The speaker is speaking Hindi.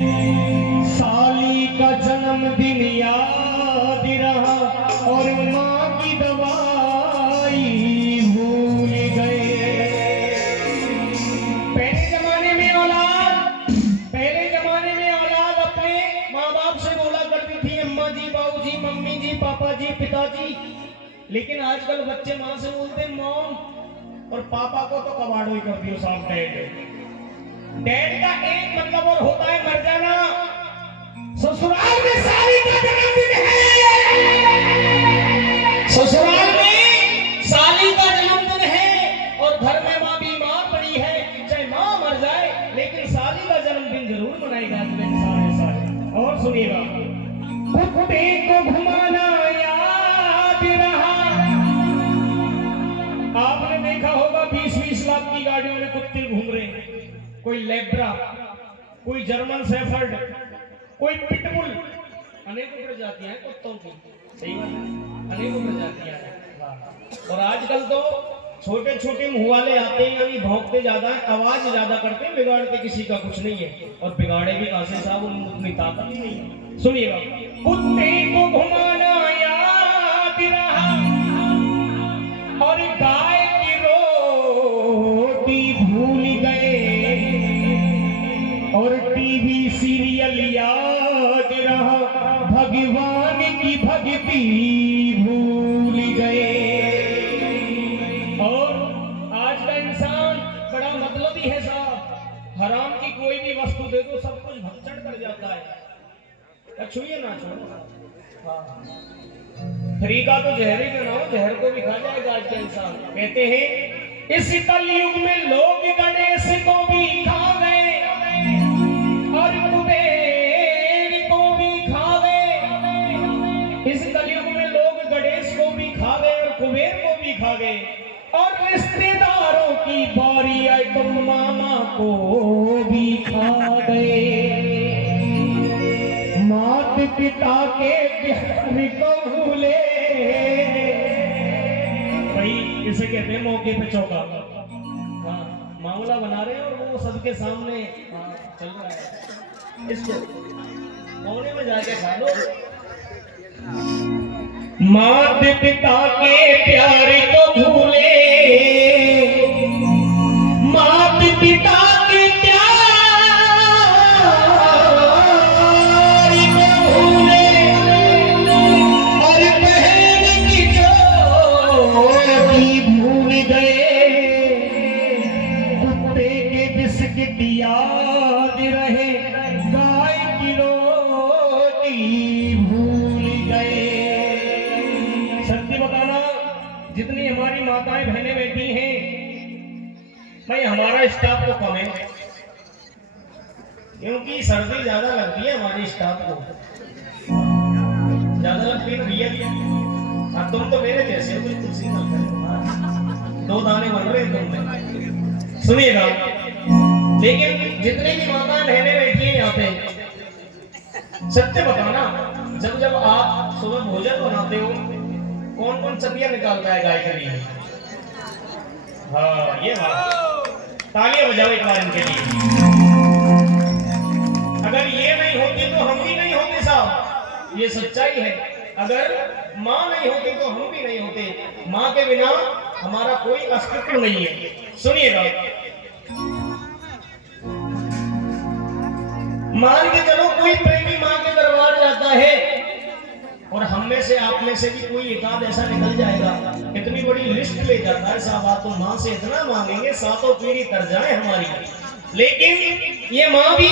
साली का जन्मदिन याद रहा और माँ की दवाई भूल गए। पहले जमाने में औलाद अपने माँ बाप से बोला करती थी अम्मा जी, बाबू जी, मम्मी जी, पापा जी, पिताजी। लेकिन आजकल बच्चे माँ से बोलते मॉम, और पापा को तो कबाड़ो ही कर दियो साहब, डैड। डैड का एक मतलब और होता है मर जाना। ससुराल में साली का जन्मदिन है, ससुराल में साली का जन्मदिन है, और घर में माँ बीमार पड़ी है, चाहे माँ मर जाए लेकिन साली का जन्मदिन जरूर मनाएगा इंसान ऐसा। और सुनिएगा, कुत्ते को घुमाना याद रहा। आपने देखा होगा 20-20 लाख की गाड़ियों में कुत्ते घूम रहे हैं। कोई लेब्रा, कोई जर्मन शेफर्ड, कोई पिटबुल, अनेकों प्रजातियां हैं कुत्तों की। सही बात है, अनेकों प्रजातियां हैं। और आजकल तो छोटे छोटे मुंह वाले आते हैं, यानी भौंकते ज्यादा है, आवाज ज्यादा करते हैं, बिगाड़ते किसी का कुछ नहीं है। और बिगाड़े भी कासे साहब, उनमें उतनी ताकत ही नहीं है। सुनिएगा, कुत्ते को घुमाना याद रहा और गाय की रोटी भूल गए, और टीवी सीरियल याद रहा, भगवान की भक्ति भूल गए। और आज का इंसान बड़ा मतलबी है साहब, हराम की कोई भी वस्तु दे दो सब कुछ भक्षण कर जाता है। छुइए ना छो, फ्री का तो जहर ही बनाओ, जहर को भी खा जाएगा आज का इंसान। कहते हैं इस कलयुग में लोग गणेश को भी खा गए और कुबेर को भी खा गए। इस कलयुग में लोग गणेश को भी खा गए और कुबेर को भी खा गए, और रिश्तेदारों की बारी आई तो मामा को भी खा गए। मात पिता के प्यार को भूले, भाई इसे कहते हैं मौके पे चौका। मामला बना रहे हैं और वो सबके सामने चल रहा है, इसको कोने में जाके खा लो। मात पिता के प्यार को भूले, मात पिता के याद रहे, गाय की रोटी भूल गए। सत्य बताना, जितनी हमारी माताएं बहनें बैठी हैं, भाई हमारा स्टाफ तो कम है, क्योंकि सर्दी ज्यादा लगती है हमारी स्टाफ को, ज्यादा लगती है भैया। और तुम तो मेरे जैसे हो, कुर्सी दो दाने बन रहे तुम। सुनिएगा, लेकिन जितने भी माताएं बहनें बैठी हैं यहाँ पे, सत्य बताना, जब जब आप सुबह भोजन बनाते हो कौन कौन सब्जियां निकालता है गाय के लिए? हाँ, ये बात, तालियां बजाओ एक बार इनके लिए। अगर ये नहीं होती तो हम भी नहीं होते साहब, ये सच्चाई है। अगर माँ नहीं होती तो हम भी नहीं होते। माँ के बिना हमारा कोई अस्तित्व नहीं है। सुनिएगा, मान के चलो कोई प्रेमी माँ के दरबार जाता है, और हम में से आप में से भी कोई एकाध ऐसा निकल जाएगा, इतनी बड़ी लिस्ट ले जाता है साहब, आप तो माँ से इतना मांगेंगे सातों पीढ़ी तर जाए हमारी। लेकिन ये माँ भी